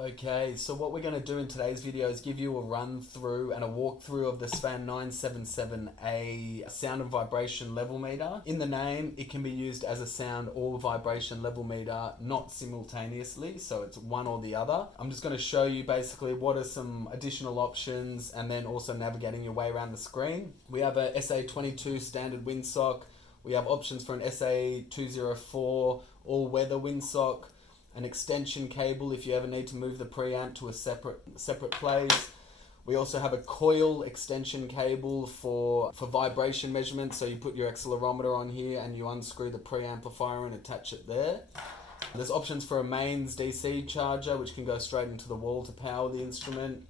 Okay, so what we're going to do in today's video is give you a run through and a walkthrough of the Svan977 sound and vibration level meter. In the name, it can be used as a sound or vibration level meter, not simultaneously, so it's one or the other. I'm just going to show you basically what are some additional options and then also navigating your way around the screen. We have a SA22 standard windsock. We have options for an SA204 all-weather windsock, an extension cable if you ever need to move the preamp to a separate place. We also have a coil extension cable for vibration measurements, so you put your accelerometer on here and you unscrew the preamplifier and attach it there. There's options for a mains DC charger which can go straight into the wall to power the instrument,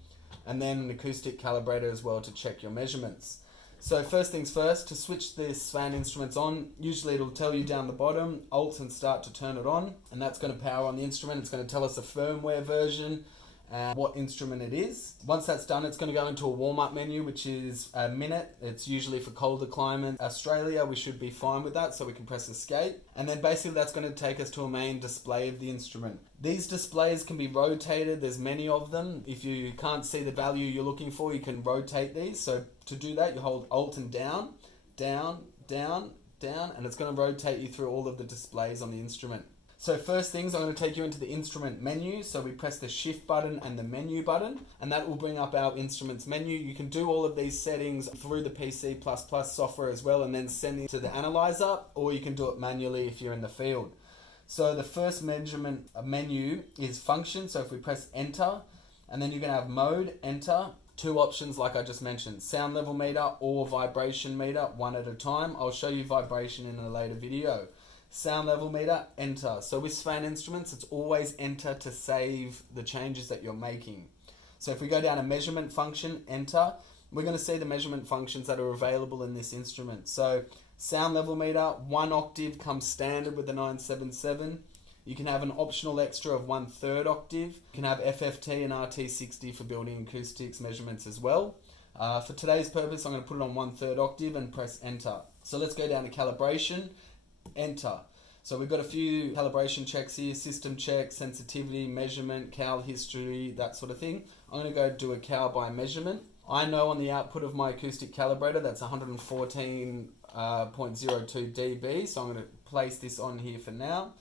and then an acoustic calibrator as well to check your measurements. So first things first, to switch the Svan instruments on, usually it'll tell you down the bottom, Alt and start to turn it on, and that's going to power on the instrument. It's going to tell us a firmware version and what instrument it is. Once that's done, it's going to go into a warm-up menu, which is a minute. It's usually for colder climates. Australia, we should be fine with that, so we can press escape. And then basically that's going to take us to a main display of the instrument. These displays can be rotated. There's many of them. If you can't see the value you're looking for, you can rotate these. So to do that, you hold Alt and down, down, down, down, and it's going to rotate you through all of the displays on the instrument. So first things, I'm going to take you into the instrument menu. So we press the shift button and the menu button, and that will bring up our instruments menu. You can do all of these settings through the PC++ software as well, and then send it to the analyzer, or you can do it manually if you're in the field. So the first measurement menu is function. So if we press enter, and then you're going to have mode, enter, two options like I just mentioned, sound level meter or vibration meter, one at a time. I'll show you vibration in a later video. Sound level meter, enter. So with Svan instruments, it's always enter to save the changes that you're making. So if we go down to measurement function, enter, we're going to see the measurement functions that are available in this instrument. So sound level meter, 1 octave comes standard with the 977. You can have an optional extra of 1/3 octave. You can have FFT and RT60 for building acoustics measurements as well. For today's purpose, I'm going to put it on 1/3 octave and press enter. So let's go down to calibration. Enter. So we've got a few calibration checks here, system check, sensitivity, measurement, cal history, that sort of thing. I'm going to go do a cal by measurement. I know on the output of my acoustic calibrator that's 114.02 dB, so I'm going to place this on here for now.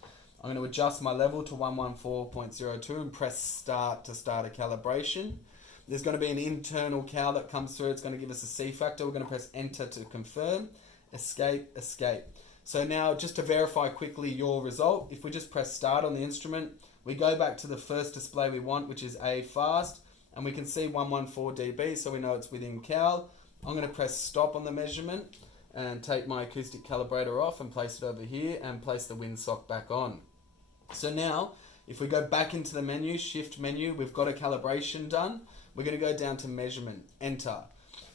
I'm going to adjust my level to 114.02 and press start to start a calibration. There's going to be an internal cal that comes through. It's going to give us a C factor. We're going to press enter to confirm, escape, escape. So now just to verify quickly your result, if we just press start on the instrument, we go back to the first display we want, which is A fast, and we can see 114 dB, so we know it's within cal. I'm going to press stop on the measurement and take my acoustic calibrator off and place it over here and place the windsock back on. So now, if we go back into the menu, shift menu, we've got a calibration done. We're going to go down to measurement, enter.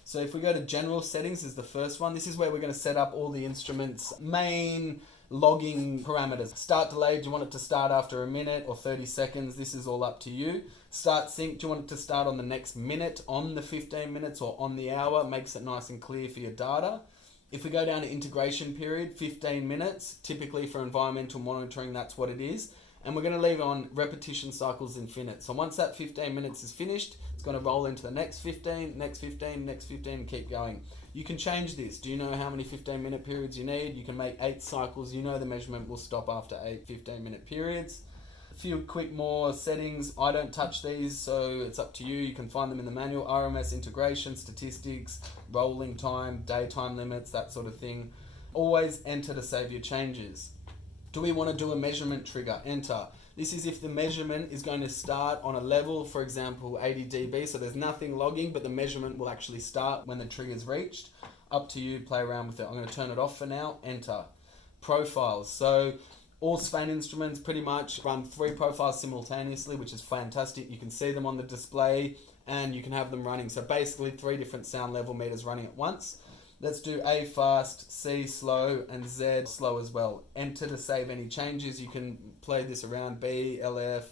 So if we go to general settings is the first one. This is where we're going to set up all the instruments' main logging parameters. Start delay, do you want it to start after a minute or 30 seconds? This is all up to you. Start sync, do you want it to start on the next minute, on the 15 minutes or on the hour? Makes it nice and clear for your data. If we go down to integration period, 15 minutes, typically for environmental monitoring, that's what it is. And we're going to leave on repetition cycles infinite. So once that 15 minutes is finished, it's going to roll into the next 15, next 15, next 15, and keep going. You can change this. Do you know how many 15-minute periods you need? You can make 8 cycles. You know the measurement will stop after 8 15-minute periods. A few quick more settings. I don't touch these, so it's up to you. You can find them in the manual. RMS integration, statistics, rolling time, daytime limits, that sort of thing. Always enter to save your changes. Do we want to do a measurement trigger? Enter. This is if the measurement is going to start on a level, for example, 80 dB, so there's nothing logging, but the measurement will actually start when the trigger is reached. Up to you, play around with it. I'm going to turn it off for now, enter. Profiles. So all Svan instruments pretty much run 3 profiles simultaneously, which is fantastic. You can see them on the display and you can have them running. So basically 3 different sound level meters running at once. Let's do A fast, C slow, and Z slow as well. Enter to save any changes. You can play this around B, LF,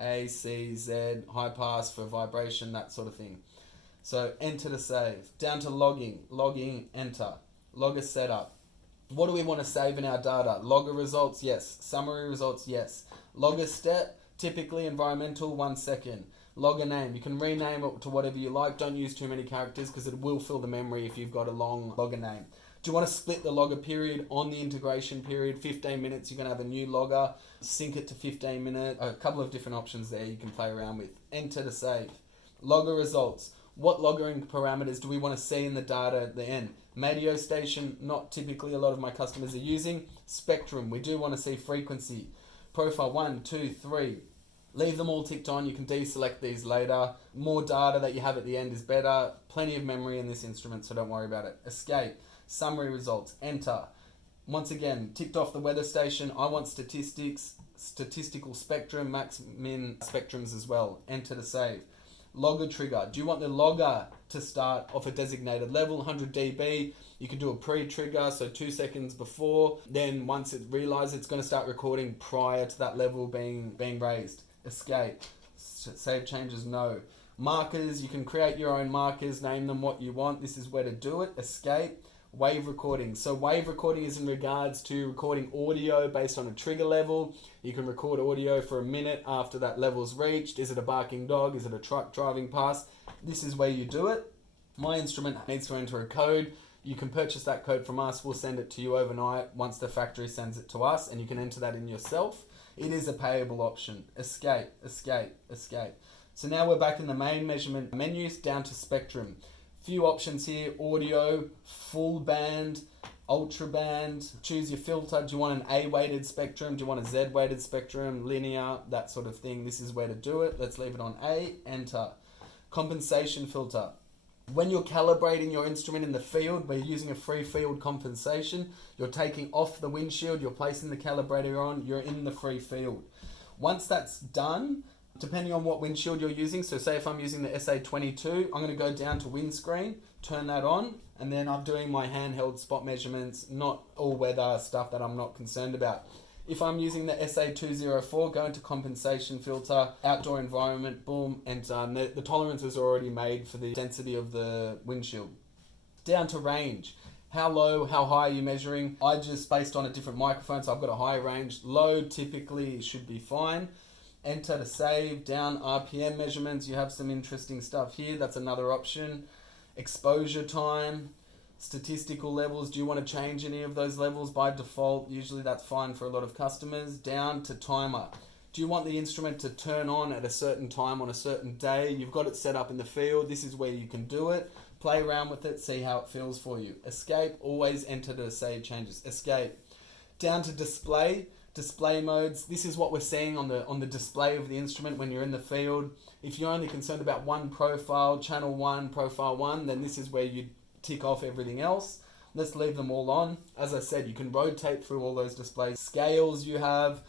A, C, Z, high pass for vibration, that sort of thing. So enter to save. Down to logging, enter. Logger setup. What do we want to save in our data? Logger results, yes. Summary results, yes. Logger step, Typically environmental, 1 second. Logger name, you can rename it to whatever you like. Don't use too many characters because it will fill the memory if you've got a long logger name. Do you want to split the logger period on the integration period? 15 minutes, you're going to have a new logger. Sync it to 15 minutes. A couple of different options there you can play around with. Enter to save. Logger results. What loggering parameters do we want to see in the data at the end? Radio station, not typically a lot of my customers are using. Spectrum, we do want to see frequency. Profile 1, 2, 3. Leave them all ticked on. You can deselect these later. More data that you have at the end is better. Plenty of memory in this instrument, so don't worry about it. Escape. Summary results. Enter. Once again, ticked off the weather station. I want statistics, statistical spectrum, max, min spectrums as well. Enter to save. Logger trigger. Do you want the logger to start off a designated level, 100 dB? You can do a pre-trigger, so 2 seconds before. Then once it realizes it's going to start recording prior to that level being raised. Escape. Save changes, no. Markers, you can create your own markers, name them what you want. This is where to do it. Escape. Wave recording. So wave recording is in regards to recording audio based on a trigger level. You can record audio for a minute after that level's reached. Is it a barking dog? Is it a truck driving past? This is where you do it. My instrument needs to enter a code. You can purchase that code from us. We'll send it to you overnight once the factory sends it to us, and you can enter that in yourself. It is a payable option. Escape, escape, escape. So now we're back in the main measurement menus down to spectrum. Few options here: audio, full band, ultra band. Choose your filter. Do you want an A-weighted spectrum? Do you want a Z-weighted spectrum? Linear, that sort of thing. This is where to do it. Let's leave it on A. Enter. Compensation filter. When you're calibrating your instrument in the field, we're using a free field compensation. You're taking off the windshield, you're placing the calibrator on, you're in the free field. Once that's done, depending on what windshield you're using, so say if I'm using the SA22, I'm going to go down to windscreen, turn that on, and then I'm doing my handheld spot measurements, not all weather stuff that I'm not concerned about. If I'm using the SA204, go into compensation filter, outdoor environment, boom, enter. And the tolerance is already made for the density of the windshield. Down to range. How low, how high are you measuring? I just, based on a different microphone, so I've got a high range. Low typically should be fine. Enter to save. Down RPM measurements, you have some interesting stuff here. That's another option. Exposure time. Statistical levels, do you want to change any of those levels? By default, usually that's fine for a lot of customers. Down to timer. Do you want the instrument to turn on at a certain time on a certain day? You've got it set up in the field. This is where you can do it. Play around with it, see how it feels for you. Escape, always enter to save changes. Escape. Down to display. Display modes. This is what we're seeing on the display of the instrument when you're in the field. If you're only concerned about one profile, channel 1, profile 1, then this is where you tick off everything else. Let's leave them all on. As I said, you can rotate through all those displays. Scales you have,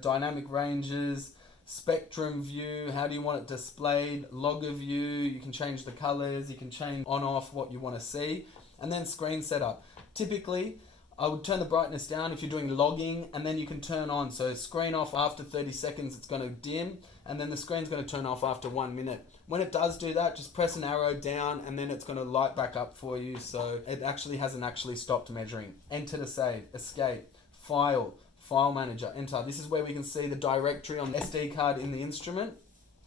dynamic ranges, spectrum view, how do you want it displayed, logger view, you can change the colors, you can change on off what you want to see, and then screen setup. Typically, I would turn the brightness down if you're doing logging, and then you can turn on. So screen off after 30 seconds, it's going to dim, and then the screen's going to turn off after 1 minute. When it does do that, just press an arrow down and then it's going to light back up for you, so it actually hasn't stopped measuring. Enter to save. Escape. File. File manager. Enter. This is where we can see the directory on the SD card in the instrument.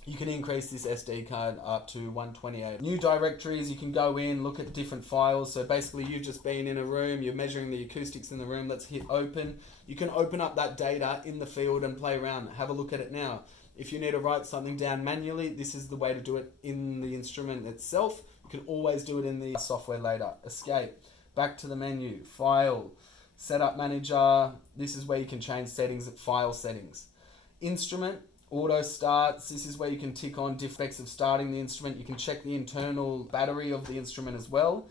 You can increase this SD card up to 128. New directories, you can go in, look at different files. So basically you've just been in a room, you're measuring the acoustics in the room. Let's hit open. You can open up that data in the field and play around. Have a look at it now. If you need to write something down manually, this is the way to do it in the instrument itself. You can always do it in the software later. Escape. Back to the menu. File. Setup manager. This is where you can change settings at file settings. Instrument. Auto starts. This is where you can tick on defects of starting the instrument. You can check the internal battery of the instrument as well.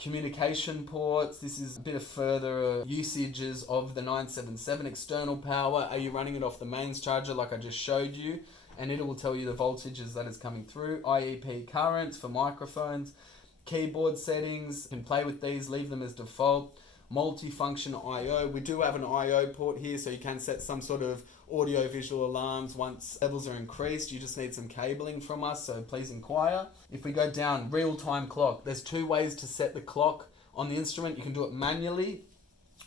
Communication ports. This is a bit of further usages of the 977 external power. Are you running it off the mains charger like I just showed you? And it will tell you the voltages that is coming through. IEP currents for microphones. Keyboard settings. You can play with these, leave them as default. Multifunction I/O. We do have an I/O port here, so you can set some sort of audio visual alarms once levels are increased. You just need some cabling from us, so please inquire. If we go down, real-time clock. There's two ways to set the clock on the instrument. You can do it manually,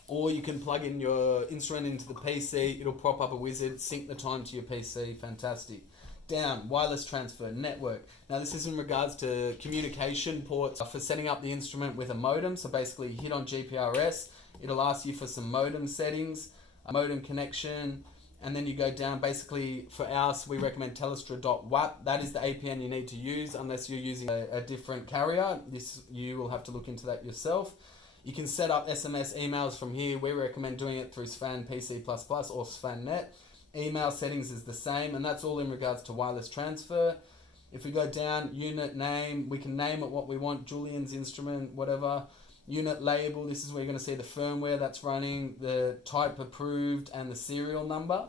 Or you can plug in your instrument into the PC, it'll pop up a wizard, sync the time to your PC, fantastic. Down, wireless transfer, network. Now this is in regards to communication ports for setting up the instrument with a modem. So basically you hit on GPRS, it'll ask you for some modem settings, a modem connection, and then you go down. Basically for ours, we recommend Telstra.WAP. That is the APN you need to use unless you're using a different carrier. You will have to look into that yourself. You can set up SMS emails from here. We recommend doing it through Svan PC++ or Svannet. Email settings is the same, and that's all in regards to wireless transfer. If we go down, unit name, we can name it what we want, Julian's instrument, whatever. Unit label, this is where you're going to see the firmware that's running, the type approved, and the serial number.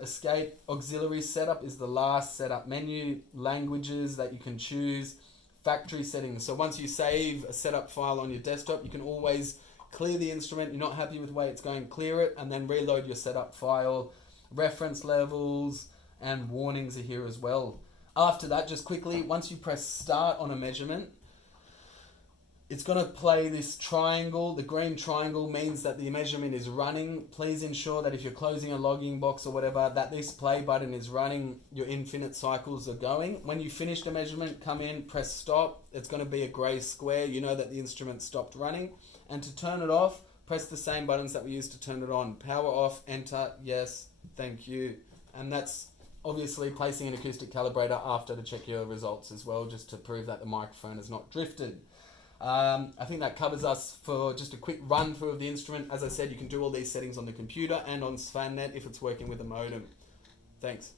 Escape auxiliary setup is the last setup menu. Languages that you can choose. Factory settings. So once you save a setup file on your desktop, you can always clear the instrument. You're not happy with the way it's going, clear it, and then reload your setup file. Reference levels and warnings are here as well. After that, just quickly, once you press start on a measurement, it's going to play this triangle. The green triangle means that the measurement is running. Please ensure that if you're closing a logging box or whatever, that this play button is running. Your infinite cycles are going. When you finish the measurement, come in, press stop. It's going to be a grey square. You know that the instrument stopped running. And to turn it off, press the same buttons that we used to turn it on. Power off, enter, yes, thank you. And that's obviously placing an acoustic calibrator after to check your results as well, just to prove that the microphone has not drifted. I think that covers us for just a quick run through of the instrument. As I said, you can do all these settings on the computer and on Svannet if it's working with a modem. Thanks.